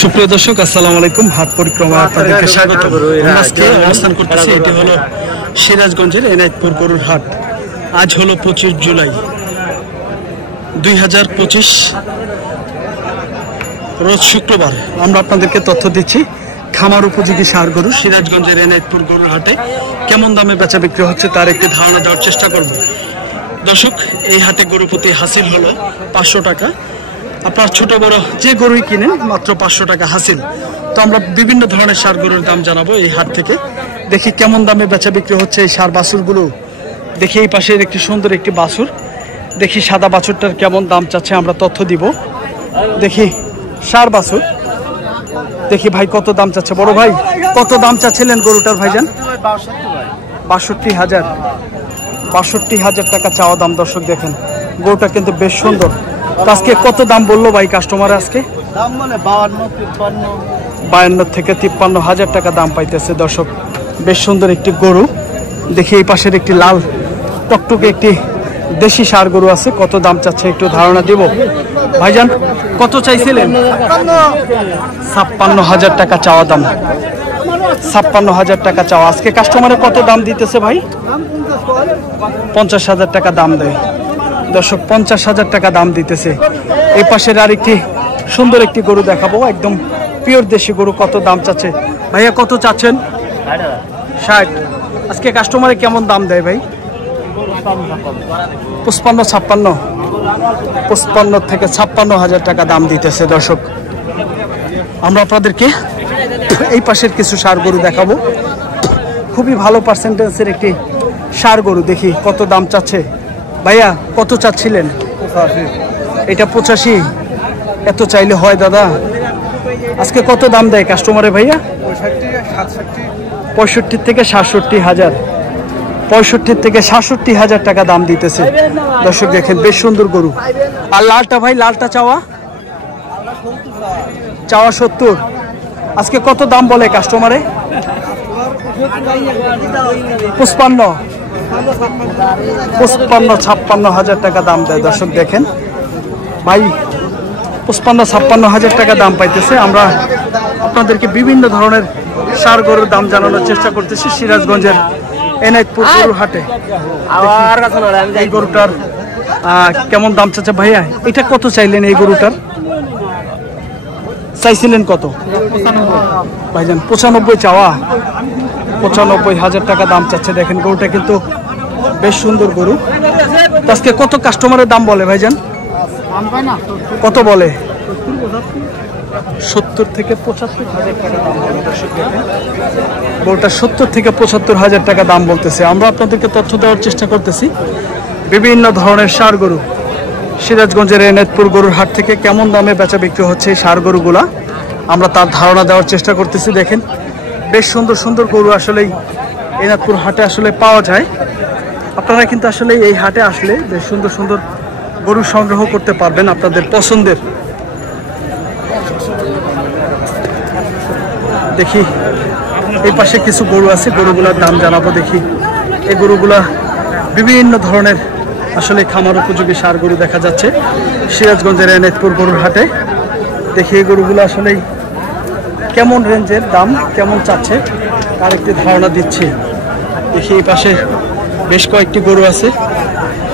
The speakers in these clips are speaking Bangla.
সুপ্রিয় দর্শক, আসসালামু আলাইকুম। হাট পরিক্রমা আপনাদেরকে স্বাগত। আজকে অবস্থান করতেছি, এটি হলো সিরাজগঞ্জের এনায়েতপুর গরুর হাট। আজ হলো 25 জুলাই 2025, রোজ শুক্রবার। আমরা আপনাদেরকে তথ্য দিচ্ছি খামার উপযোগী ষাঁড় গরু সিরাজগঞ্জের এনায়েতপুর গরুর হাটে কেমন দামে বেচা বিক্রি হচ্ছে তার একটি ধারণা দেওয়ার চেষ্টা করব। দর্শক, এই হাটে গরু প্রতি হাসিল হলো 500 টাকা। আপনার ছোট বড় যে গরুই কিনেন মাত্র 500 টাকা হাসিল। তো আমরা বিভিন্ন ধরনের ষাঁড় গরুর দাম জানাবো এই হাট থেকে। দেখি কেমন দামে বেচা বিক্রি হচ্ছে এই ষাঁড় বাছুরগুলো। দেখি এই পাশের একটি সুন্দর একটি বাছুর, দেখি সাদা বাছুরটার কেমন দাম চাচ্ছে আমরা তথ্য দিব। দেখি ষাঁড় বাছুর, দেখি ভাই কত দাম চাচ্ছে। বড় ভাই, কত দাম চাচ্ছিলেন গরুটার ভাইজান? 62,000, 62,000 টাকা চাওয়া দাম। দর্শক দেখেন, গরুটা কিন্তু বেশ সুন্দর। আজকে কত দাম বললো ভাই কাস্টমার? আজকে দাম মানে 52 থেকে 53,000 টাকা দাম পাইতেছে। দর্শক, বেশ সুন্দর একটি গরু। দেখি এই পাশের একটি লাল টকটকে একটি দেশি ষাঁড় গরু আছে, কত দাম চাচ্ছে একটু ধারণা দিব। ভাইজান কত চাইছিলেন? 56,000 টাকা চাওয়া দাম। 56,000 টাকা চাওয়া। আজকে কাস্টমারে কত দাম দিতেছে ভাই? 50,000 টাকা দাম দেয়। দর্শক, 50,000 টাকা দাম দিতেছে। এই পাশের আরেকটি সুন্দর একটি গরু দেখাবো, একদম পিওর দেশি গরু। কত দাম চাচ্ছে ভাইয়া? কত চাচ্ছেন? 60। আজকে কাস্টমারে কেমন দাম দেয় ভাই? 55, 56 থেকে 56,000 টাকা দাম দিতেছে। দর্শক, আমরা আপনাদেরকে এই পাশের কিছু ষাঁড় গরু দেখাবো। খুবই ভালো পার্সেন্টেজের একটি ষাঁড় গরু। দেখি কত দাম চাচ্ছে ভাইয়া? কত চাচ্ছিলেন? 85। এটা 85। এত চাইলে হয় দাদা? আজকে কত দাম দেয় কাস্টমারে ভাইয়া? 65 থেকে 67,000, 65 থেকে 67,000 টাকা দাম দিতেছে। দর্শক দেখেন, বেশ সুন্দর গরু। আর লালটা ভাই, লালটা চাওয়া 70। আজকে কত দাম বলে কাস্টমারে? 55, 56,000 টাকা দাম দেয়। দর্শক দেখেন ভাই, 55,000 টাকা দাম পাইতেছে। আমরা আপনাদেরকে বিভিন্ন ধরনের ষাঁড় গরুর দাম জানানোর চেষ্টা করতেছি সিরাজগঞ্জের এনায়েতপুর গরুর হাটে। এই গরুটার কেমন দাম চাচ্ছে ভাইয়া? এটা কত চাইলেন? এই গরুটার চাইছিলেন কত ভাইজান? 95 চাওয়া। 95,000 টাকা দাম চাচ্ছে। দেখেন গরুটা কিন্তু বেশ সুন্দর গরু। আজকে কত কাস্টমারের দাম বলে ভাইজান? কত বলে? 70 থেকে 75,000 টাকা দাম বলে। দর্শক দেখেন, গরুটা 70 থেকে 75,000 টাকা দাম বলতেছে। আমরা আপনাদেরকে তথ্য দেওয়ার চেষ্টা করতেছি বিভিন্ন ধরনের ষাঁড় গরু সিরাজগঞ্জের এনায়েতপুর গরুর হাট থেকে কেমন দামে বেচা বিক্রি হচ্ছে এই ষাঁড় গরুগুলা, আমরা তার ধারণা দেওয়ার চেষ্টা করতেছি। দেখেন, বেশ সুন্দর সুন্দর গরু আসলেই এনায়েতপুর হাটে আসলে পাওয়া যায়। আপনারা কিন্তু আসলে এই হাটে আসলে বেশ সুন্দর সুন্দর গরু সংগ্রহ করতে পারবেন আপনাদের পছন্দের। দেখি এই পাশে কিছু গরু আছে, গরুগুলোর দাম জানাবো। দেখি এই গরুগুলা বিভিন্ন ধরনের আসলে খামার উপযোগী ষাঁড় গরু দেখা যাচ্ছে সিরাজগঞ্জের এনায়েতপুর গরুর হাটে। দেখি এই গরুগুলো আসলে কেমন রেঞ্জের দাম, কেমন চাচ্ছে তার একটি ধারণা দিচ্ছি। দেখি এই পাশে বেশ কয়েকটি গরু আছে।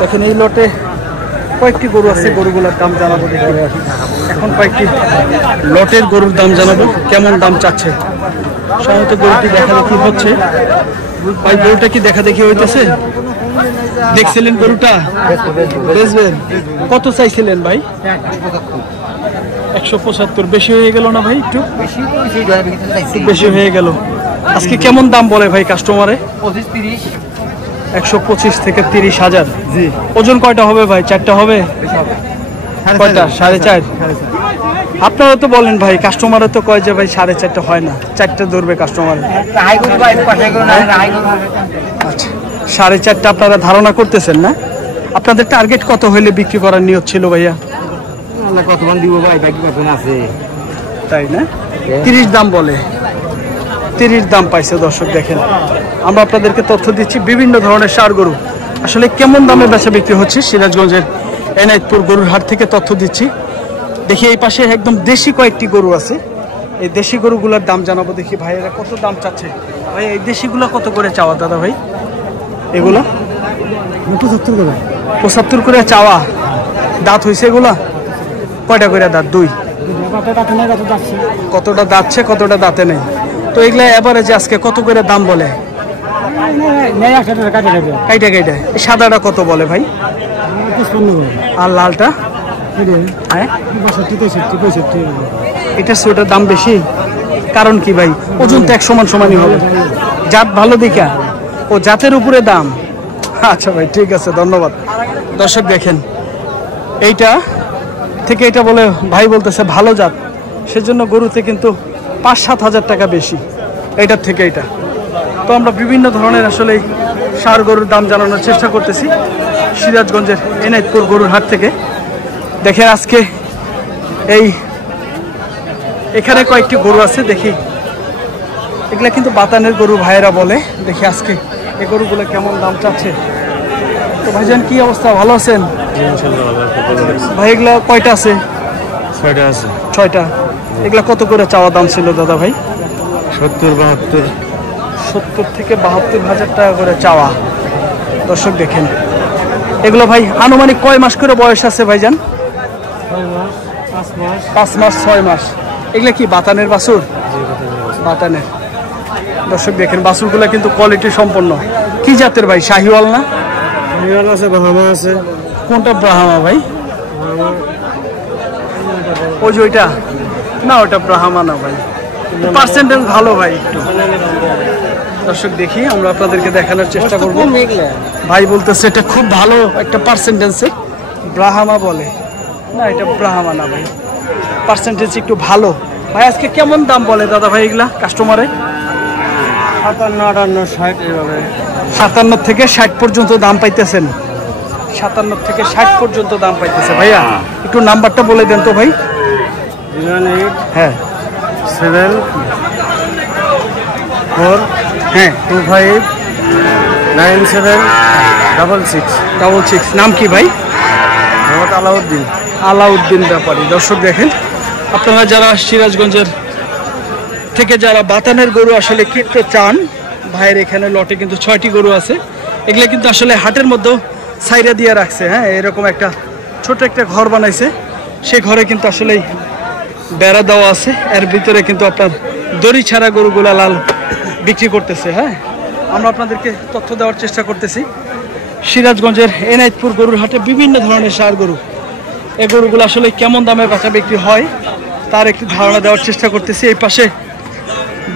দেখেন এই লটে কয়েকটি গরু আছে, গরুগুলোর দাম জানাবো। দেখি এখন কয়েকটি লটের গরুর দাম জানাবো, কেমন দাম চাচ্ছে। সাধারণত গরুটি দেখা দেখি হচ্ছে ভাই। গরুটা কি দেখা দেখি হইতেছে? দেখছিলেন গরুটা বেচবেন? কত চাইছিলেন ভাই? 175। বেশি হয়ে গেল না ভাই? একটু বেশি হয়ে গেল। আজকে কেমন দাম বলে ভাই কাস্টমারে? 125 থেকে 30,000। ওজন কয়টা হবে ভাই? 4টা হবে? কয়টা? 4.5। আপনারা তো বলেন ভাই, কাস্টমারে তো কয় যে ভাই 4.5টা হয় না, 4টা ধরবে কাস্টমার। আচ্ছা, 4.5টা আপনারা ধারণা করতেছেন না? আপনাদের টার্গেট কত হইলে বিক্রি করার নিয়ত ছিল ভাইয়া? কতক্ষণ দিব ভাই? বাকি কখন আছে? তাই না? 30 দাম বলে, 30 দাম পাইছে। দর্শক দেখেন, আমরা আপনাদেরকে তথ্য দিচ্ছি বিভিন্ন ধরনের ষাঁড় গরু আসলে কেমন দামে বেচা বিক্রি হচ্ছে সিরাজগঞ্জের এনায়েতপুর গরুর হাট থেকে তথ্য দিচ্ছি। দেখি এই পাশে একদম দেশি কয়েকটি গরু আছে, এই দেশি গরুগুলোর দাম জানাবো। দেখি ভাইয়েরা কত দাম চাচ্ছে। ভাই এই দেশিগুলো কত করে চাওয়া দাদা ভাই? এগুলো 75 করে। 75 করে চাওয়া। দাঁত হয়েছে এগুলা? কয়টা করে দাঁত? 2। কতটা দাঁতছে কতটা দাঁতে নেই। তো এগুলা এভারেজে আজকে কত করে দাম বলে? কাইটা কাইটা। এই সাদাটা কত বলে ভাই? আর লালটা? হ্যাঁ এটা ওটার দাম বেশি, কারণ কি ভাই? ওজন তো এক সমান সমানই হবে, জাত ভালো দেখা ও জাতের উপরে দাম। আচ্ছা ভাই ঠিক আছে, ধন্যবাদ। দর্শক দেখেন, এইটা থেকে এটা বলে ভাই বলতেছে ভালো জাত, সেজন্য গরুতে কিন্তু 5-7 হাজার টাকা বেশি এইটার থেকে এইটা। তো আমরা বিভিন্ন ধরনের আসলে ষাঁড় গরুর দাম জানানোর চেষ্টা করতেছি সিরাজগঞ্জের এনায়েতপুর গরুর হাট থেকে। দেখেন আজকে এখানে কয়েকটি গরু আছে, দেখি এগুলা কিন্তু বাতানের গরু ভাইয়েরা বলে। দেখি আজকে এই গরুগুলো কেমন দাম চাচ্ছে। তো ভাইজান কি অবস্থা, ভালো আছেন? ভাই এগুলা কয়টা আছে? 6টা আছে। 6টা। এগুলা কত করে চাওয়া দাম ছিল দাদা ভাই? 70-72। 70 থেকে 72 হাজার টাকা করে চাওয়া। দর্শক দেখেন এগুলো ভাই আনুমানিক কয় মাস করে বয়স আছে ভাইজান? 5 মাস 6 মাস। এগুলা কি বাতানের বাছুর? বাতানের। দর্শক দেখেন বাছুরগুলা কিন্তু কোয়ালিটি সম্পন্ন। কি জাতের ভাই? শাহিওয়াল না? শাহিওয়াল আছে, ব্রাহ্মা আছে। কোনটা ব্রাহ্মা ভাই? ওই যে ওইটা না, ওটা ব্রাহ্মা না ভাই, পার্সেন্টেজ ভালো ভাই একটু। দর্শক দেখি আমরা আপনাদেরকে দেখানোর চেষ্টা করব। ভাই বলতেছে এটা খুব ভালো একটা পার্সেন্টেজে ব্রাহ্মা বলে না, এটা ব্রাহ্মা না ভাই, পার্সেন্টেজ একটু ভালো। ভাই আজকে কেমন দাম বলে দাদা ভাই এগুলা কাস্টমারে? 57, 58, 60 এভাবে। 57 থেকে 60 পর্যন্ত দাম পাইতেছেন? 57 থেকে 60 পর্যন্ত দাম পাইতেছে। ভাইয়া একটু নাম্বারটা বলে দেন তো ভাই। 08 হ্যাঁ 7 4 হ্যাঁ 25 97 66। 66। নাম কি ভাই? মোহাম্মদ আলাউদ্দিন। আলাউদ্দিন ব্যাপারী। দর্শক দেখেন আপনারা যারা সিরাজগঞ্জের থেকে যারা বাতানের গরু আসলে কিনতে চান, ভাইয়ের এখানে লটে কিন্তু 6টি গরু আছে। এগুলো কিন্তু আসলে হাটের মধ্যেও সাইরা দিয়ে রাখছে। হ্যাঁ এরকম একটা ছোট একটা ঘর বানাইছে, সেই ঘরে কিন্তু আসলে বেড়া দেওয়া আছে, এর ভিতরে কিন্তু আপনার দড়ি ছাড়া গরুগুলা লাল বিক্রি করতেছে। হ্যাঁ আমরা আপনাদেরকে তথ্য দেওয়ার চেষ্টা করতেছি সিরাজগঞ্জের এনায়েতপুর গরুর হাটে বিভিন্ন ধরনের ষাঁড় গরু, এই গরুগুলো আসলে কেমন দামে বেচা বিক্রি হয় তার একটি ধারণা দেওয়ার চেষ্টা করতেছি। এই পাশে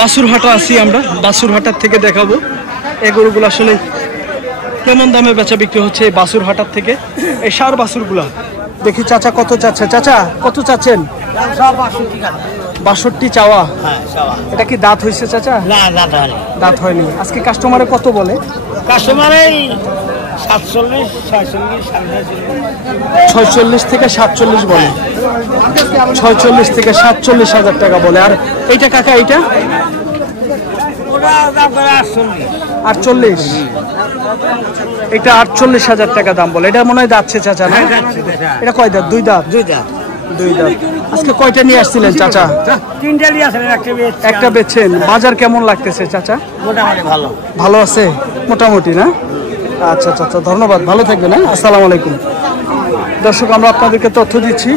বাছুরহাটা আছি আমরা, বাছুরহাটার থেকে দেখাবো এই গরুগুলো আসলে কেমন দামে বেচা বিক্রি হচ্ছে এই বাছুরহাটার থেকে। এই ষাঁড় বাছুরগুলা দেখি। চাচা কত চাচ্ছে? চাচা কত চাচ্ছেন? 62 চাওয়া। এটা কি দাঁত হয়েছে চাচা? না, দাঁত হয়নি। দাঁত হয়নি। আজকে কাস্টমারে কত বলে? কাস্টমারে 47, 46, 46 থেকে 47 বলে। 46 থেকে 47 হাজার টাকা বলে। আর এইটা কাকা এইটা? ওটা দাম করে 48। 48। এটা 48 হাজার টাকা দাম বলে। এটা মনে হয় দাঁতছে চাচা না? এটা কয় দাঁত? 2 দাঁত। 2 দাঁত। 2 দাঁত। আজকে কয়টা নিয়ে আসছিলেন চাচা? 3টা নিয়ে আসলে একটা বেচছেন। বাজার কেমন লাগতেছে চাচা? মোটামুটি ভালো। ভালো আছে মোটামুটি না? আচ্ছা আচ্ছা আচ্ছা, ধন্যবাদ, ভালো থাকবেন। হ্যাঁ আসসালামু আলাইকুম। দর্শক আমরা আপনাদেরকে তথ্য দিচ্ছি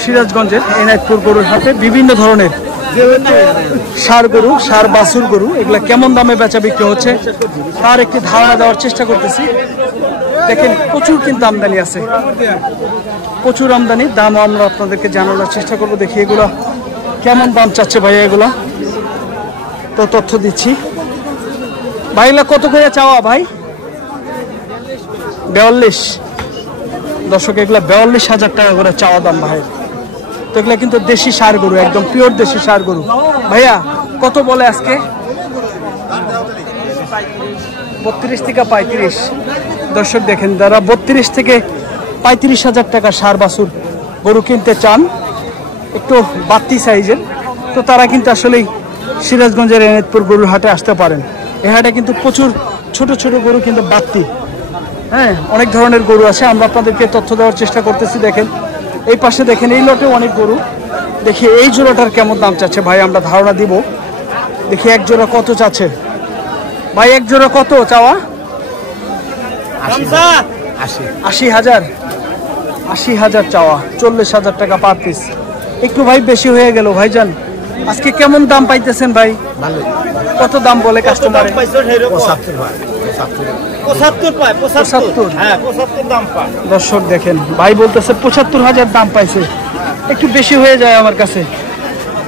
সিরাজগঞ্জের এনায়েতপুর গরুর হাটে বিভিন্ন ধরনের ষাঁড় গরু, ষাঁড় বাছুর গরু, এগুলা কেমন দামে বেচা বিক্রি হচ্ছে তার একটি ধারণা দেওয়ার চেষ্টা করতেছি। দেখেন প্রচুর কিন্তু আমদানি আছে, প্রচুর আমদানি। দাম আমরা আপনাদেরকে জানানোর চেষ্টা করব। দেখি এগুলো কেমন দাম চাচ্ছে ভাইয়া, এগুলা তো তথ্য দিচ্ছি। ভাইগুলা কত করে চাওয়া ভাই? 42। দর্শক এগুলা 42 হাজার টাকা করে চাওয়া দাম ভাই। তো এগুলা কিন্তু দেশি ষাঁড় গরু, একদম পিওর দেশি ষাঁড় গরু। ভাইয়া কত বলে আজকে? 32 থেকে 35। দর্শক দেখেন যারা 32 থেকে 35 হাজার টাকা ষাঁড় বাছুর গরু কিনতে চান, একটু বাড়তি সাইজের, তো তারা কিন্তু আসলেই সিরাজগঞ্জের এনায়েতপুর গরুর হাটে আসতে পারেন। এই হাটে কিন্তু প্রচুর ছোট ছোট গরু কিন্তু বাড়তি। হ্যাঁ অনেক ধরনের গরু আছে, আমরা আপনাদেরকে তথ্য দেওয়ার চেষ্টা করতেছি। দেখেন এই পাশে দেখেন এই লটে অনেক গরু। দেখি এই জোড়াটার কেমন দাম চাচ্ছে ভাই, আমরা ধারণা দিব। দেখি এক জোড়া কত চাচ্ছে ভাই, এক জোড়া কত চাওয়া? 80,000। 80,000 চাওয়া, 40,000 টাকা পার পিস। একটু ভাই বেশি হয়ে গেল ভাইজান। আজকে কেমন দাম পাইতেছেন ভাই? কত দাম বলে কাস্টমারে? 75 দর্শক দেখেন ভাই বলতেছে 75,000 দাম পাইছে। একটু বেশি হয়ে যায় আমার কাছে।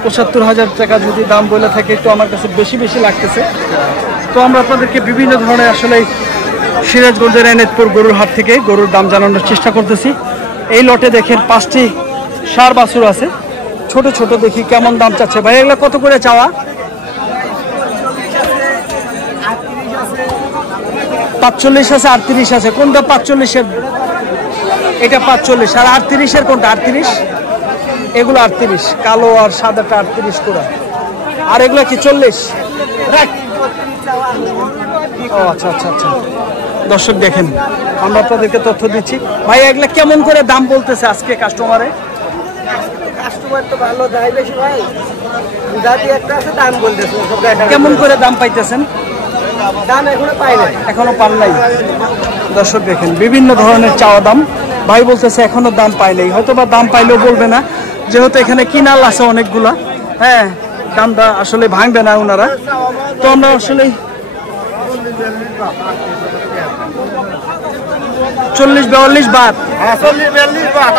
75,000 টাকা যদি দাম বলে থাকে একটু আমার কাছে বেশি বেশি লাগতেছে। তো আমরা আপনাদেরকে বিভিন্ন ধরনের আসলে সিরাজগঞ্জের এনায়েতপুর গরুর হাট থেকে গরুর দাম জানানোর চেষ্টা করতেছি। এই লটে দেখেন 5টি ষাঁড় বাছুর আছে, ছোট ছোট। দেখি কেমন দাম চাচ্ছে ভাই, এগুলো কত করে চাওয়া? 45 আছে, 38 আছে। কোনটা 45-এর? এটা 45। আর 38-এর কোনটা? 38। এগুলো 38, কালো আর সাদাটা 38 করে। আর এগুলো কি 40? ও আচ্ছা আচ্ছা আচ্ছা। দর্শক দেখেন আমরা আপনাদেরকে তথ্য দিচ্ছি। ভাই এগুলা কেমন করে দাম বলতেছে আজকে কাস্টমারে? কাস্টমার তো ভালো দেয় বেশি ভাই, দাদি একটা আছে দাম বলতেছে। কেমন করে দাম পাইতেছেন? দাম এখনো পাই নাই। এখনো পান নাই। দর্শক দেখেন বিভিন্ন ধরনের চাওয়া দাম। ভাই বলতেছে এখনো দাম পাই নাই, হয়তো বা দাম পাইলেও বলবে না, যেহেতু এখানে কিনাল আছে অনেকগুলা। হ্যাঁ, দামটা আসলে ভাঙবে না ওনারা। তো আমরা আসলে 40-42 বাদ, 40-42 বাদ,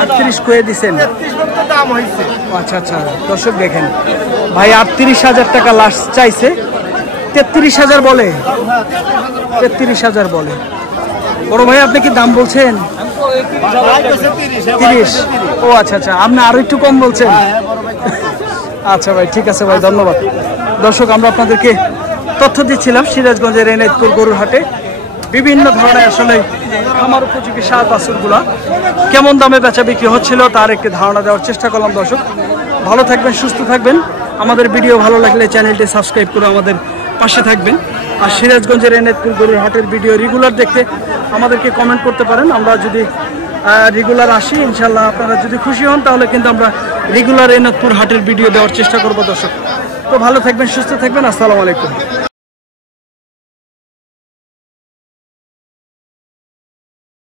38 কয়ে দিচ্ছেন। 33 দাম হয়েছে। আচ্ছা আচ্ছা। দর্শক দেখেন ভাই 38,000 টাকা লাস্ট চাইছে, 33,000 বলে। 33,000 বলে। বড় ভাই আপনি কি দাম বলছেন? 30। ও আচ্ছা আচ্ছা, আপনি আরো একটু কম বলছেন। আচ্ছা ভাই ঠিক আছে ভাই, ধন্যবাদ। দর্শক আমরা আপনাদেরকে তথ্য দিচ্ছিলাম সিরাজগঞ্জের এনায়েতপুর গরুর হাটে বিভিন্ন ধরনের আসলে খামার উপযোগী ষাঁড় বাছুরগুলা কেমন দামে বেচা বিক্রি হচ্ছিল তার একটি ধারণা দেওয়ার চেষ্টা করলাম। দর্শক ভালো থাকবেন, সুস্থ থাকবেন। আমাদের ভিডিও ভালো লাগলে চ্যানেলটি সাবস্ক্রাইব করে আমাদের পাশে থাকবেন। আর সিরাজগঞ্জের এনায়েতপুর গরুর হাটের ভিডিও রেগুলার দেখতে আমাদেরকে কমেন্ট করতে পারেন। আমরা যদি রেগুলার আসি ইনশাল্লাহ, আপনারা যদি খুশি হন তাহলে কিন্তু আমরা রেগুলার এনায়েতপুর হাটের ভিডিও দেওয়ার চেষ্টা করব। দর্শক তো ভালো থাকবেন, সুস্থ থাকবেন। আসসালামু আলাইকুম।